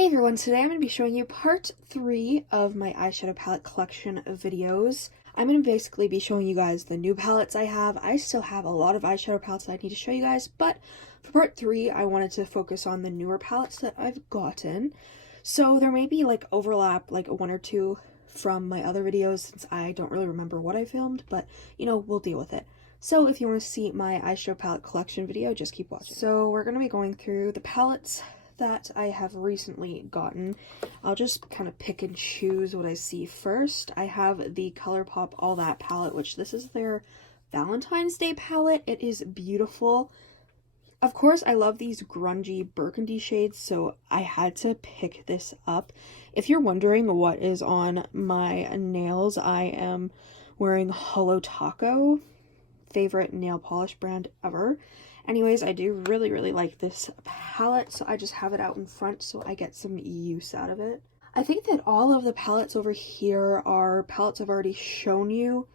Hey everyone, today I'm going to be showing you part 3 of my eyeshadow palette collection of videos. I'm going to basically be showing you guys the new palettes I have. I still have a lot of eyeshadow palettes that I need to show you guys, but for part 3 I wanted to focus on the newer palettes that I've gotten. So there may be like overlap, like one or two from my other videos since I don't really remember what I filmed, but you know, we'll deal with it. So if you want to see my eyeshadow palette collection video, just keep watching. So we're going to be going through the palettes that I have recently gotten. I'll just kind of pick and choose what I see first. I have the Colourpop All That palette, which this is their Valentine's Day palette. It is beautiful. Of course, I love these grungy burgundy shades, so I had to pick this up. If you're wondering what is on my nails, I am wearing Holo Taco, favorite nail polish brand ever. Anyways, I do really like this palette, so I just have it out in front so I get some use out of it. I think that all of the palettes over here are palettes I've already shown you,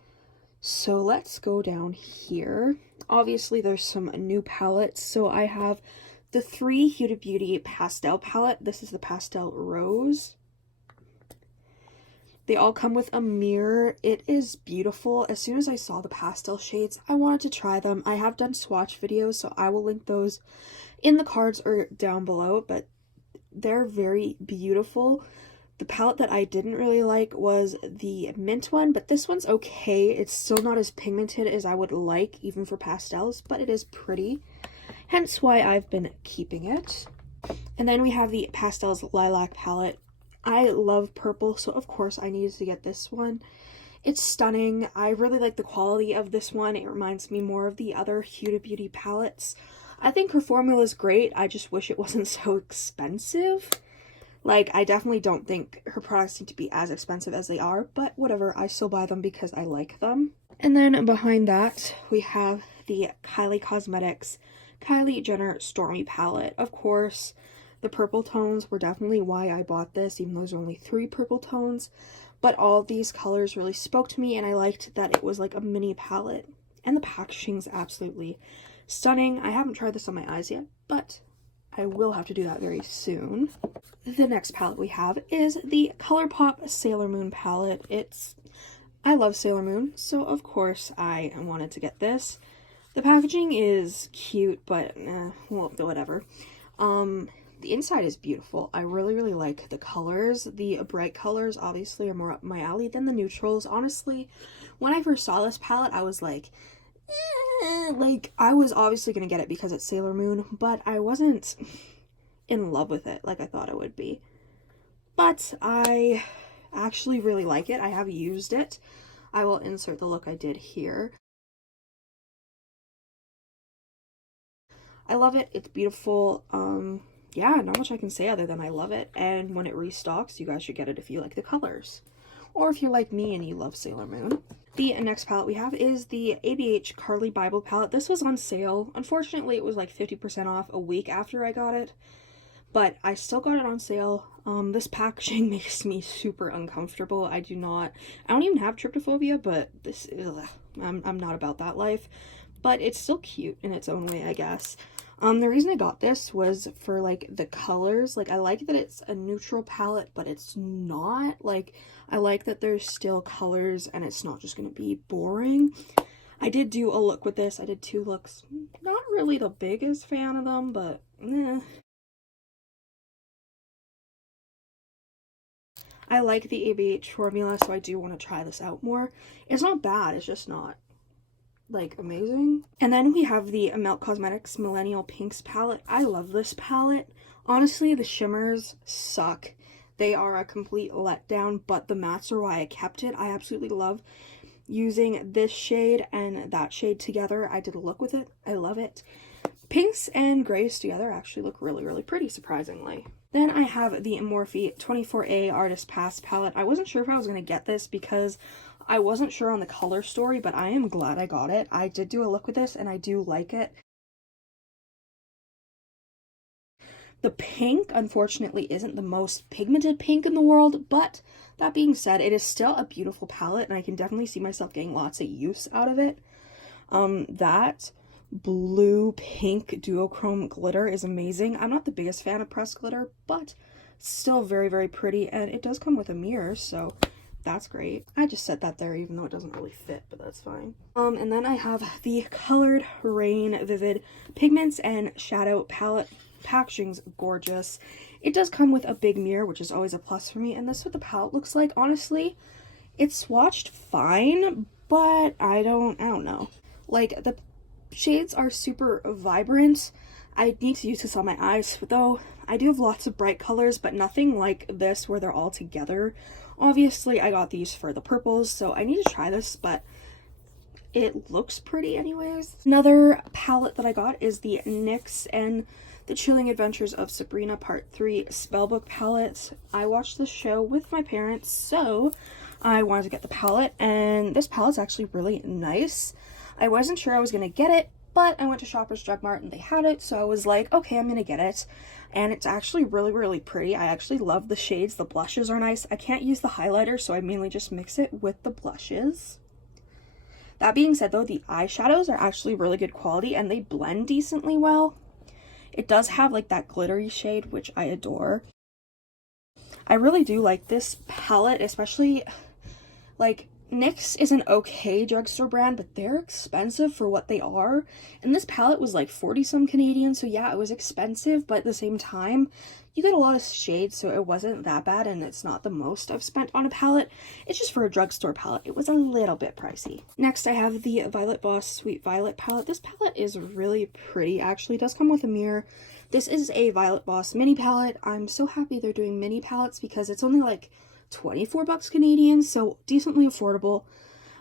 so let's go down here. Obviously, there's some new palettes, so I have the 3 Huda Beauty Pastel palette. This is the Pastel Rose. They all come with a mirror. It is beautiful. As soon as I saw the pastel shades, I wanted to try them. I have done swatch videos, so I will link those in the cards or down below, but they're very beautiful. The palette that I didn't really like was the mint one, but this one's okay. It's still not as pigmented as I would like, even for pastels, but it is pretty. Hence why I've been keeping it. And then we have the Pastel Lilac palette. I love purple, so of course I needed to get this one. It's stunning. I really like the quality of this one. It reminds me more of the other Huda Beauty palettes. I think her formula is great. I just wish it wasn't so expensive. Like, I definitely don't think her products need to be as expensive as they are, but whatever. I still buy them because I like them. And then behind that, we have the Kylie Cosmetics Kylie Jenner Stormy palette. Of course, the purple tones were definitely why I bought this, even though there's only 3 purple tones. But all of these colors really spoke to me, and I liked that it was like a mini palette. And the packaging's absolutely stunning. I haven't tried this on my eyes yet, but I will have to do that very soon. The next palette we have is the Colourpop Sailor Moon palette. I love Sailor Moon, so of course I wanted to get this. The packaging is cute, but well, whatever. The inside is beautiful. I really like the colors. The bright colors obviously are more up my alley than the neutrals. Honestly, when I first saw this palette, I was like, like, I was obviously gonna get it because it's Sailor Moon, but I wasn't in love with it like I thought I would be. But I actually really like it. I have used it. I will insert the look I did here. I love it. It's beautiful. Yeah, not much I can say other than I love it, and when it restocks, you guys should get it if you like the colors. Or if you're like me and you love Sailor Moon. The next palette we have is the ABH Carly Bible palette. This was on sale. Unfortunately, it was like 50% off a week after I got it, but I still got it on sale. This packaging makes me super uncomfortable. I don't even have tryptophobia, but this is, I'm not about that life. But it's still cute in its own way, I guess. The reason I got this was for, like, the colors. Like, I like that it's a neutral palette, but it's not. Like, I like that there's still colors and it's not just going to be boring. I did do a look with this. I did 2 looks. Not really the biggest fan of them, but I like the ABH formula, so I do want to try this out more. It's not bad, it's just not, like, amazing. And then we have the NYX Cosmetics Millennial Pinks palette. I love this palette. Honestly, the shimmers suck. They are a complete letdown, but the mattes are why I kept it. I absolutely love using this shade and that shade together. I did a look with it. I love it. Pinks and grays together actually look really pretty, surprisingly. Then I have the Morphe 24A Artist Pass palette. I wasn't sure if I was going to get this because I wasn't sure on the color story, but I am glad I got it. I did do a look with this and I do like it. The pink, unfortunately, isn't the most pigmented pink in the world, but that being said, it is still a beautiful palette and I can definitely see myself getting lots of use out of it. That blue pink duochrome glitter is amazing. I'm not the biggest fan of pressed glitter, but Still very, very pretty, and it does come with a mirror, so that's great. I just set that there even though it doesn't really fit, but that's fine. And then I have the Colored Raine Vivid Pigments and Shadow Palette. Packaging's gorgeous. It does come with a big mirror, which is always a plus for me, and this is what the palette looks like. Honestly, it's swatched fine, but I don't know. Like, the shades are super vibrant. I need to use this on my eyes, though. I do have lots of bright colors, but nothing like this where they're all together. Obviously, I got these for the purples, so I need to try this, but it looks pretty anyways. Another palette that I got is the NYX and the Chilling Adventures of Sabrina Part 3 Spellbook palette. I watched the show with my parents, so I wanted to get the palette, and this palette's actually really nice. I wasn't sure I was going to get it, but I went to Shoppers Drug Mart and they had it, so I was like, okay, I'm going to get it. And it's actually really, really pretty. I actually love the shades. The blushes are nice. I can't use the highlighter, so I mainly just mix it with the blushes. That being said, though, the eyeshadows are actually really good quality and they blend decently well. It does have like that glittery shade, which I adore. I really do like this palette, especially like NYX is an okay drugstore brand, but they're expensive for what they are. And this palette was like 40 some Canadian, so yeah, it was expensive, but at the same time, you get a lot of shades, so it wasn't that bad, and it's not the most I've spent on a palette. It's just for a drugstore palette. It was a little bit pricey. Next, I have the Violet Voss Sweet Violet palette. This palette is really pretty, actually. It does come with a mirror. This is a Violet Voss mini palette. I'm so happy they're doing mini palettes because it's only like 24 bucks Canadian, so decently affordable.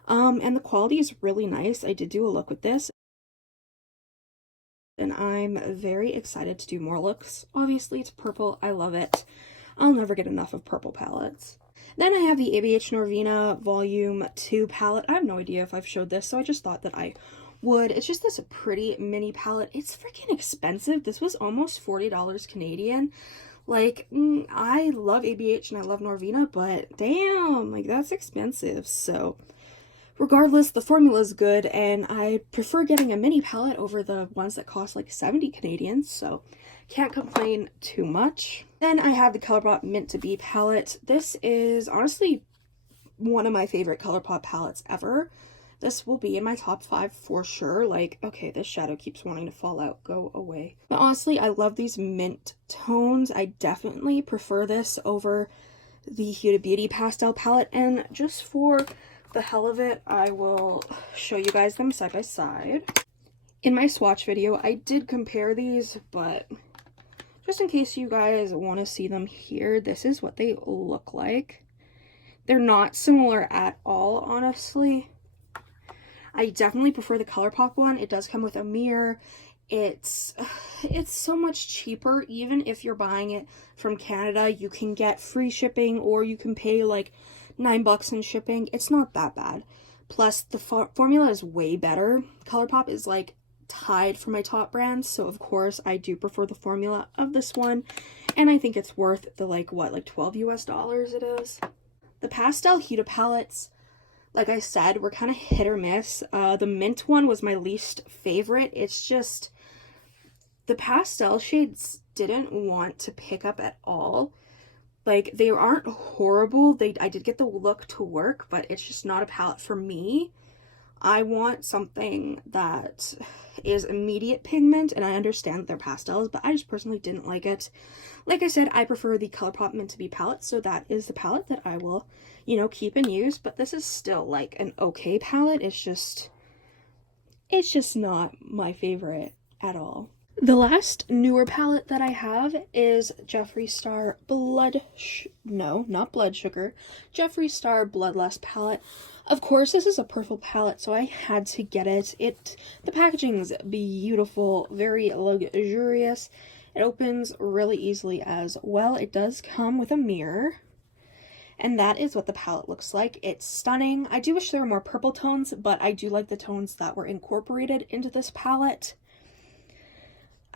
And the quality is really nice. I did do a look with this, and I'm very excited to do more looks. Obviously, it's purple. I love it. I'll never get enough of purple palettes. Then I have the ABH Norvina Volume 2 palette. I have no idea if I've showed this, so I just thought that I would. It's just this pretty mini palette. It's freaking expensive. This was almost $40 Canadian. Like, I love ABH and I love Norvina, but damn, like, that's expensive. So regardless, the formula is good, and I prefer getting a mini palette over the ones that cost like 70 Canadian, so can't complain too much. Then I have the Colourpop Mint to Be palette. This is honestly one of my favorite Colourpop palettes ever. This will be in my top 5 for sure. Like, okay, this shadow keeps wanting to fall out. Go away. But honestly, I love these mint tones. I definitely prefer this over the Huda Beauty pastel palette. And just for the hell of it, I will show you guys them side by side. In my swatch video, I did compare these, but just in case you guys want to see them here, this is what they look like. They're not similar at all, honestly. I definitely prefer the Colourpop one. It does come with a mirror. It's so much cheaper. Even if you're buying it from Canada, you can get free shipping, or you can pay like $9 in shipping. It's not that bad. Plus, the formula is way better. Colourpop is like tied for my top brands, so of course I do prefer the formula of this one, and I think it's worth the like 12 US dollars it is. The pastel Huda palettes, like I said, were kind of hit or miss. The mint one was my least favorite. It's just the pastel shades didn't want to pick up at all. Like, they aren't horrible. I did get the look to work, but it's just not a palette for me. I want something that is immediate pigment, and I understand that they're pastels, but I just personally didn't like it. Like I said, I prefer the Colourpop Mint to Be palette, so that is the palette that I will, you know, keep and use. But this is still like an okay palette. It's just not my favorite at all. The last newer palette that I have is Jeffree Star Jeffree Star Bloodlust palette. Of course, this is a purple palette, so I had to get it. The packaging is beautiful, very luxurious. It opens really easily as well. It does come with a mirror, and that is what the palette looks like. It's stunning. I do wish there were more purple tones, but I do like the tones that were incorporated into this palette.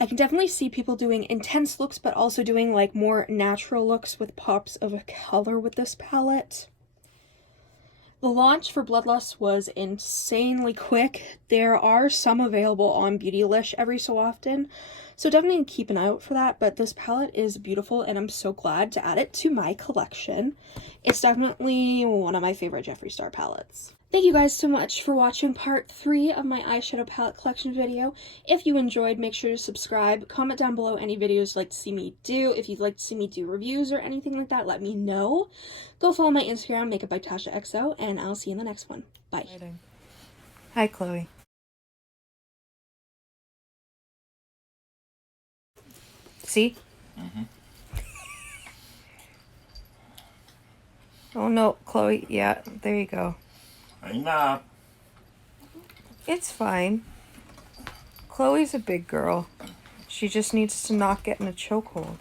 I can definitely see people doing intense looks, but also doing like more natural looks with pops of color with this palette. The launch for Bloodlust was insanely quick. There are some available on Beautylish every so often, so definitely keep an eye out for that. But this palette is beautiful, and I'm so glad to add it to my collection. It's definitely one of my favorite Jeffree Star palettes. Thank you guys so much for watching part 3 of my eyeshadow palette collection video. If you enjoyed, make sure to subscribe. Comment down below any videos you'd like to see me do. If you'd like to see me do reviews or anything like that, let me know. Go follow my Instagram, Makeup by Tasha XO, and I'll see you in the next one. Bye. Hi, Chloe. See? Mm-hmm. Oh no, Chloe. Yeah, there you go. Enough. It's fine. Chloe's a big girl. She just needs to not get in a chokehold.